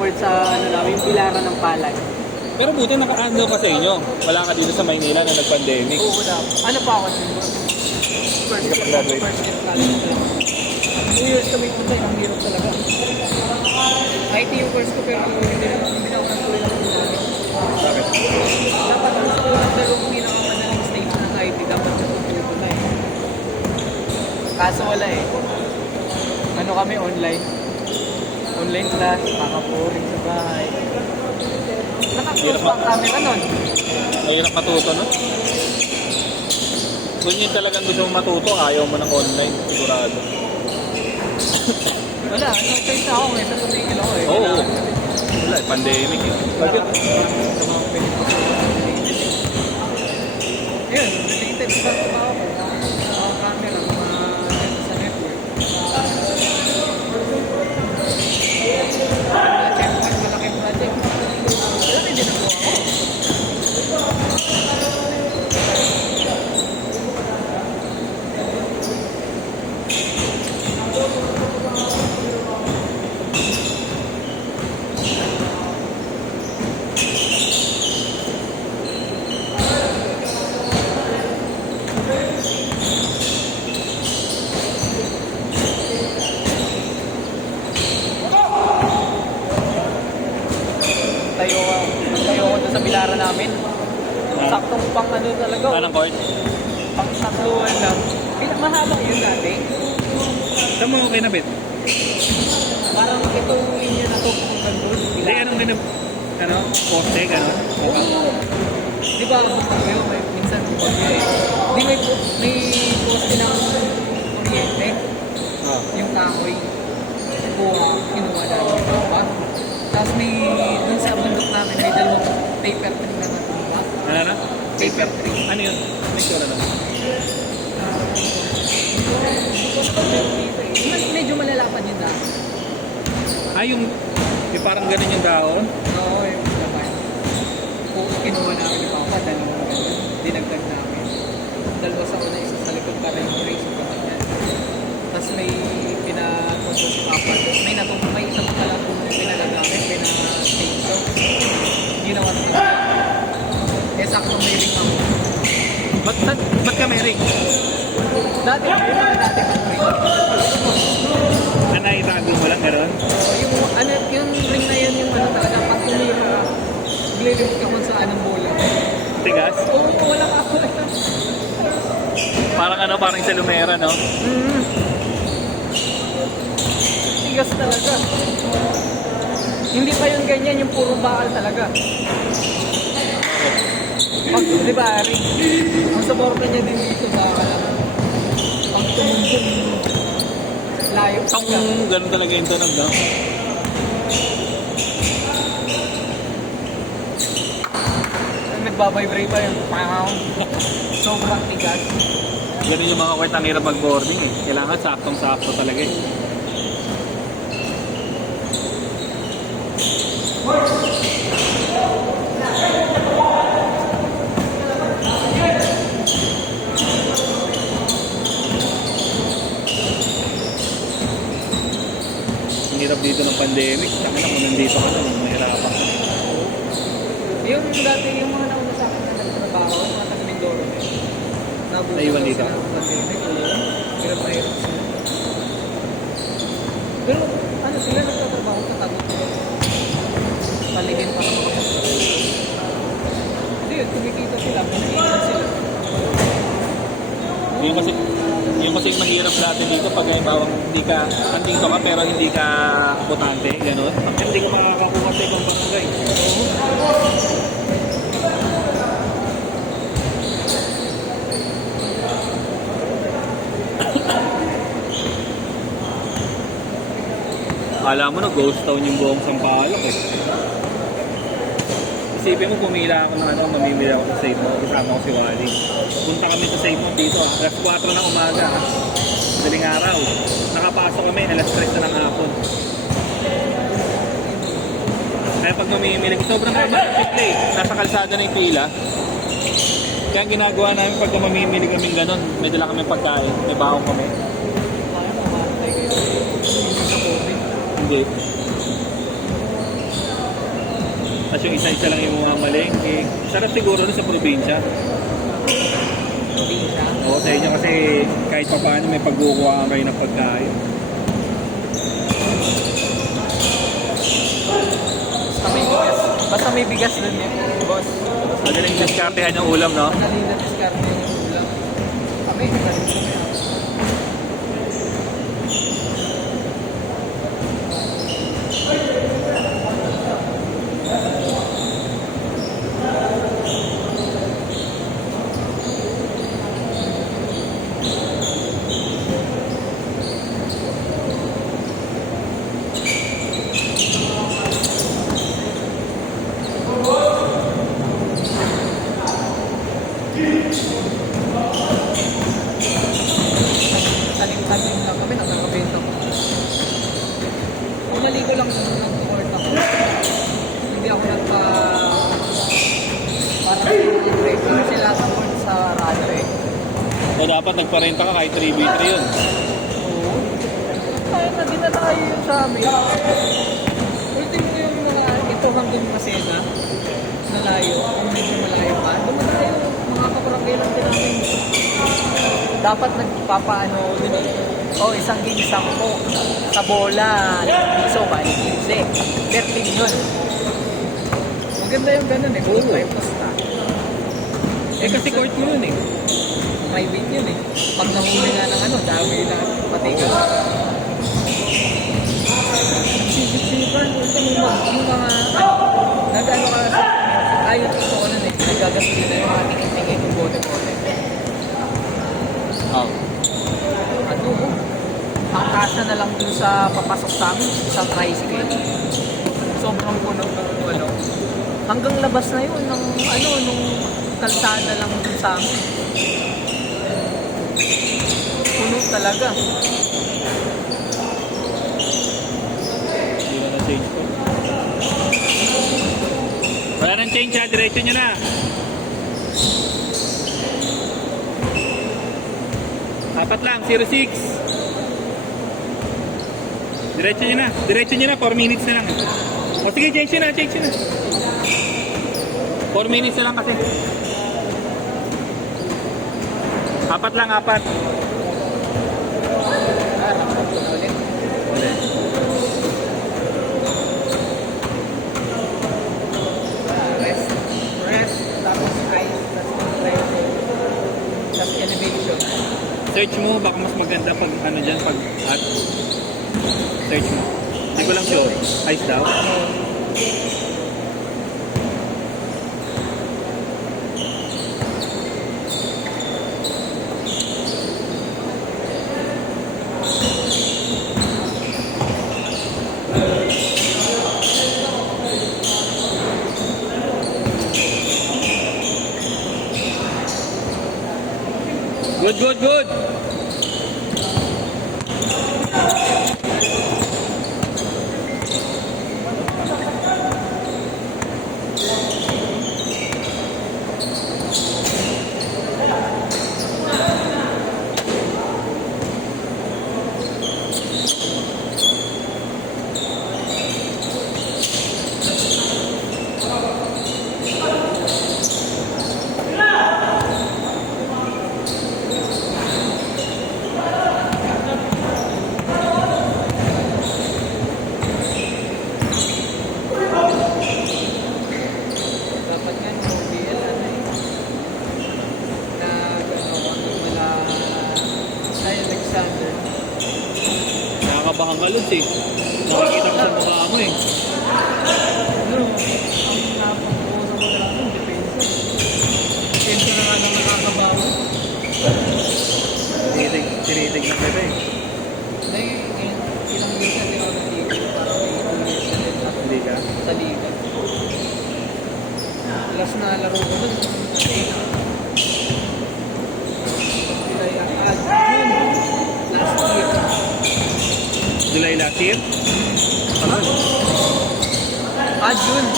backward sa ano namin, yung pilaran ng palay. Pero buti naka-ano pa sa inyo. Wala ka dito sa Maynila na nag-pandemic. Oo, wala. Ano pa ako nun? First year Graduate. college lang. 2 years kami punta, ang hirap talaga. IT yung course ko, pero hindi na ako natuloy lang namin. Bakit? Dapat ang gusto ko ng dalawang pinakamadaling stage ng IT, dapat sa computer na eh. Kaso wala eh. Ano kami online? Online class, makapuring sa bahay. Naka-close pa ang camera nun. Mahirap matuto, no? Kung yun talagang gusto mong matuto, ayaw mo ng online, sigurado. Wala, no choice ako eh. Sa tumigil ako eh. Oo. Wala, pandemic eh. Bakit? Ayun, related sa trabaho ko. Camera, sa network. Na-check ang malaking project. Pero hindi na po ako. Tayo ko doon sa bilara namin. Saktong pang ano talaga. Anong court? Pang sakluhan lang. Mahaba yun dati. Saan mo kinabit? Parang itong linya na to kung doon. Hindi, anong kinabit? Ano? Poste, gano'n? Oo. Di ba alam mo kayo, minsan bagyo eh. Di may poste ng kuryente. Ah. Yung kahoy. Buong kinuha namin yung baba. Tapos may, dun sa bundok namin, may dalawang paper tree na natulak. Ano na? Paper tree. Ano yun? Ano yun? Ano? Medyo malalapad yun na. Ah, yung parang ganun yung dahon? Oo, yung laman. Kung kinuha namin yung baba, dalawang ganyan. Dinagdag namin. Dalawa sa una, isa sa likod para yung trace yung kapatid. Tapos may pinatunto si Papa. Tapos may isa pa pala kung pinalagamit, pina-stage ko. Ginawa naman siya. Eh, sakto may ring ako. Ba't ka may ring? Dati pa ring. Ano, itago mo lang gano'n? Yung ring na yan, yung ano talaga, pag tumira ka, glilip ka man sa anong bola. Tigas? Oo, wala ka ako. Parang ano, parang sa Lumera, no? Tigas talaga. Hindi pa yung ganyan, yung puro bakal talaga. Pag, di ba, ring, ang suporta niya din dito, bakal lang. Pag tumuntun, layo. Pang gano'n talaga yung tunog, no? Nagbabibrate pa yung pound. Sobrang tigas. Ganun yung mga court ang hirap mag-boarding eh. Kailangan saktong-sakto talaga eh. Ang hirap dito ng pandemic. Saka na kung nandito ka na, mahirapan ka. Yung dati, yung mga nauna sa akin na nagtrabaho, yung mga taga-Mindoro eh. Naiwan dito? Hirap na hirap sila. Pero ano sila nagtatrabaho sa tagot ko. Paligid pa naman ako. Hindi yun, kumikita sila, kumikita sila. Yung kasi yung mahirap natin dito pag halimbawa hindi ka, andito ka pero hindi ka botante, gano'n. Hindi ka makakakuha sa ibang barangay. Akala mo na ghost town yung buong Sampaloc eh. Isipin mo, pumila ako ng ano, mamimili ako sa Save Mo, kasama ko si Wally. Punta kami sa Save Mo dito, alas 4 ng umaga. Daling araw. Nakapasok kami, alas 3 na ng hapon. Kaya pag mamimili, sobrang traffic eh. Nasa kalsada na yung pila. Kaya ang ginagawa namin pag mamimili kaming ganun, may dala kami pagkain, may baong kami. Kaya mamatay kayo. Hindi sa COVID. Hindi. Tapos yung isa-isa lang yung mga malengke. Sarap siguro doon sa probinsya. Probinsya. Oo, sa inyo kasi kahit pa paano may pagkukuha kayo ng pagkain. Basta may bigas dun yun, boss. Magaling diskartehan yung ulam, no? Madaling na diskarte yung ulam. Kami, nagaling kami. Talim-talim lang kami, nakakabenta ko. Kung naligo lang ng court ako, hindi ako parang kasi lahat ng court sa radyo eh. O dapat nagparenta ka kahit 3v3 yun. Oo. Kaya na din na tayo yun sa amin. Ultimo ko yung mga ito hanggang Masena, malayo, kung medyo malayo pa, dumadayo mga kabarangay lang din namin. Dapat nagpapaano din isang ginisang po sa bola, piso, bali 15. 13 yun. Maganda yung ganun eh, kung may posta. Eh kasi court mo yun eh. Private yun eh. Pag nahuli nga ng dami na pati ka. Sisip-sipan, yung mga, nag-ano ka sa, ayun ito ko nun eh, nagagasli na yung mga tingin-tingin, yung bote-bote. Oh. Ang kasya na lang dun sa papasok sa amin, isang tricycle. Sobrang puno ng hanggang labas na yun, nung kalsada lang dun sa amin. Puno talaga. Hindi na na-change ko. Wala nang change ha, diretso nyo na. Apat lang, 06. Diretso nyo na, 4 minutes na lang. O sige, change nyo na. 4 minutes na lang kasi. Apat lang. Nakapag ko na ulit. Ulit. Rest, tapos ice, tapos elevation. Search mo, baka mas maganda pag pag at search mo. Hindi ko lang sure. Ice daw. Good. Dapat nga yung OBL, Alexander. Nakakabahan ka, Lods eh. Nakikita ko sa mukha mo eh. Ang napag-uusap mo lang yung depensa. Depensa na nga nang nakakabawa. Tinitig na kita eh. Ilang minsan din ako natigil para may ulit Hindi ka? sa liga. Last na laro ko dun. July last year? June.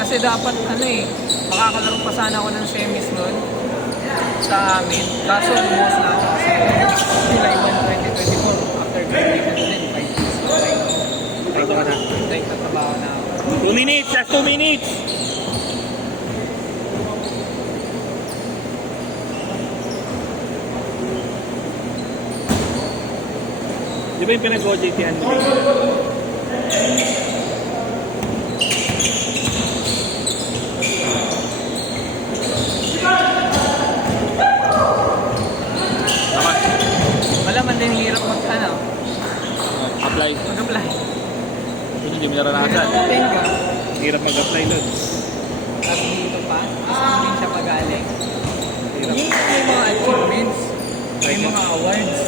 Kasi dapat makakalaro pa sana ako ng semis nun sa amin. Kaso lumuwas na ako kasi July 1, 2024 after graduation din, 5 years. Kahit na trabaho na ako. 2 minutes, just 2 minutes. Di ba yung pinag-OJT-an mo? Tama. Wala man din hirap mag-ano. Apply. Mag-apply. Kung hindi mo naranasan. Tenga. Hirap mag-apply nun. Tapos dito pa. Saan din siya pagaling. May mga achievements. May mga awards.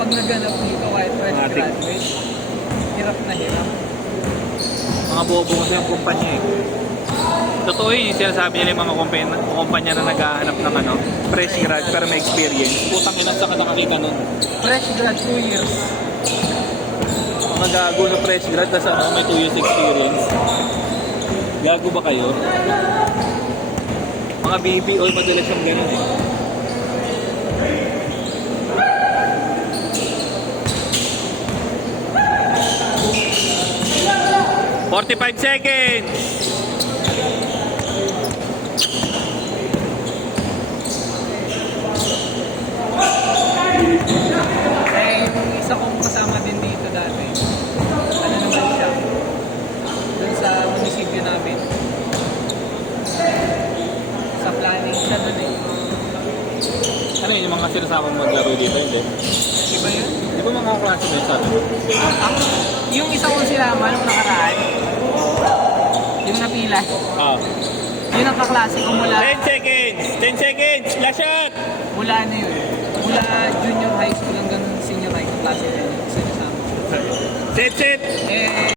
Pag naganap dito kahit fresh Matik. graduate, hirap na hirap. Mga bobo kasi yung kumpanya eh. Totoo yun, yung sinasabi nila yung mga kumpanya na naghahanap ng ano, fresh grad pero may experience. Putang ina sa nakakita nun. Fresh grad 2 years. Mga gago na fresh grad tapos ano, may 2 years experience. Gago ba kayo? Mga BPO madalas yung ganun eh. "45 seconds." Eh, yung isa kong kasama din dito dati. Ano naman siya? Doon sa munisipyo namin. Sa planning siya doon eh. Ano yun yung mga sinasabang maglaro dito? Hindi. Di ba yun? Di ba mga klase mo yun sa atin? Yung isa kong sinama nung nakaraan, yung napila, Ah. yun ang kaklase ko mula, 10 seconds! 10 seconds! Last shot! mula ano yun, mula junior high school hanggang senior high, kaklase na yun, sinasama. Set! Eh,